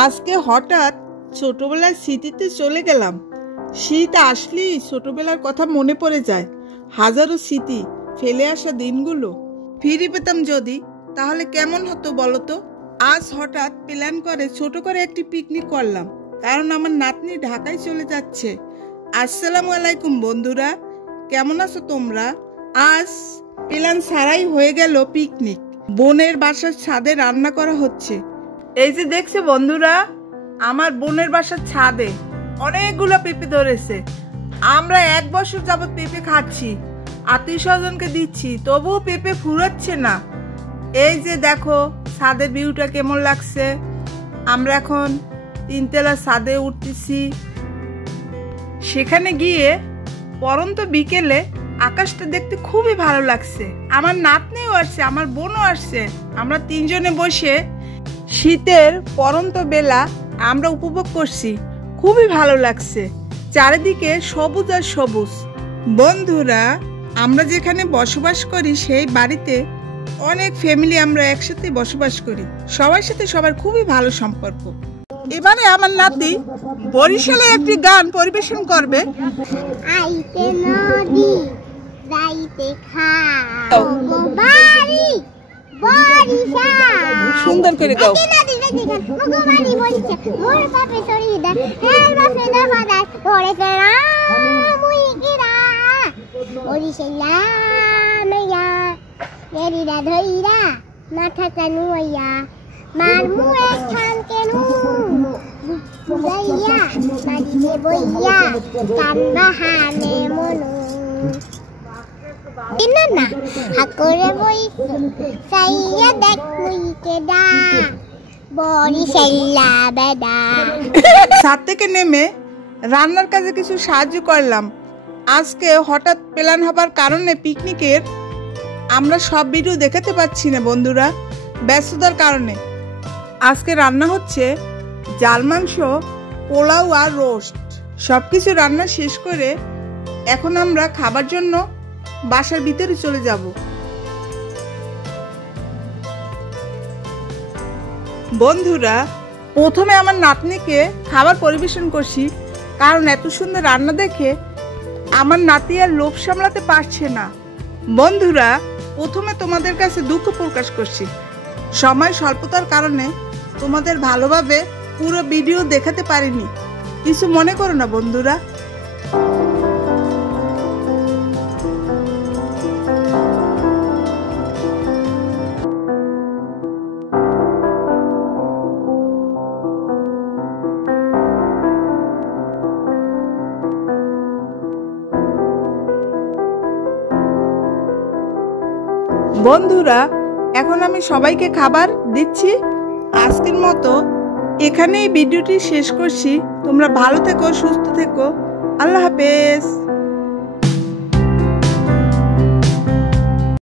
আজকে হঠাৎ ছোটবেলার স্মৃতিতে চলে গেলাম। শীত আসলেই ছোটবেলার কথা মনে পড়ে যায়। হাজারো স্মৃতি, ফেলে আসা দিনগুলো ফিরে পেতাম যদি, তাহলে কেমন হতো বলতো। আজ হঠাৎ প্ল্যান করে ছোট করে একটি পিকনিক করলাম, কারণ আমার নাতনি ঢাকায় চলে যাচ্ছে। আসসালামু আলাইকুম বন্ধুরা, কেমন আছো তোমরা? আজ প্ল্যান ছাড়াই হয়ে গেল পিকনিক। বোনের বাসার ছাদে রান্না করা হচ্ছে। এই যে দেখছো বন্ধুরা, আমার বোনের বাসার ছাদে অনেকগুলো পেঁপে ধরেছে। আমরা 1 বছর যাবত পেঁপে খাচ্ছি, আত্মীয় স্বজনকে দিচ্ছি, তবুও পেঁপে ফুরাচ্ছে না। এই যে দেখো ছাদের ভিউটা কেমন লাগছে। আমরা এখন 3 তলা ছাদে উঠতেছি। সেখানে গিয়ে পরন্ত বিকেলে আকাশটা দেখতে খুবই ভালো লাগছে। আমার নাতনিও আসছে, আমার বোনও আসছে। আমরা 3 জনে বসে শীতের পরন্ত বেলা আমরা উপভোগ করছি। খুবই ভালো লাগছে, চারিদিকে সবুজ আর সবুজ। বন্ধুরা, আমরা যেখানে বসবাস করি সেই বাড়িতে অনেক ফ্যামিলি আমরা একসাথে বসবাস করি। সবার সাথে সবার খুবই ভালো সম্পর্ক। এবারে আমার নাতি বরিশালের একটি গান পরিবেশন করবে। আইতে নদী যাইতে খাও বাড়ি বরিশাল, সুন্দর করে গাও। নদী যাইতে খাও বাড়ি বরিশাল, মোর বাপে শরীদা হের বাপে দফাদার পড়ে ফেরা মুই গিরা বরিশালা মেয়া এরিরা ধইরা মাথা কানুয়া মার মুয়ে খান কেনু বুলাইয়া বাড়িতে বইয়া কান বাহানে মনু ইনা না হাকরে বই সাইয়া দেখ মুই কেডা বরিশালা বেডা। ছাদ থেকে নেমে রান্নার কাজে কিছু সাহায্য করলাম। আজকে হঠাৎ প্ল্যান হবার কারণে পিকনিকের আমরা সব ভিডিও দেখাতে পাচ্ছি না বন্ধুরা, ব্যস্ততার কারণে। আজকে রান্না হচ্ছে জাল মাংস, পোলাও আর রোস্ট। সবকিছু রান্না শেষ করে এখন আমরা খাবার জন্য বাসার ভিতরে চলে যাব। বন্ধুরা, প্রথমে আমার নাতনিকে খাবার পরিবেশন করছি, কারণ এত সুন্দর রান্না দেখে আমার নাতি আর লোভ সামলাতে পারছে না। বন্ধুরা, প্রথমে তোমাদের কাছে দুঃখ প্রকাশ করছি, সময় স্বল্পতার কারণে তোমাদের ভালোভাবে পুরো ভিডিও দেখাতে পারিনি, কিছু মনে করো না বন্ধুরা। বন্ধুরা, এখন আমি সবাইকে খাবার দিচ্ছি। আজকের মতো এখানেই ভিডিওটি শেষ করছি। তোমরা ভালো থেকো, সুস্থ থেকো। আল্লাহ হাফেজ।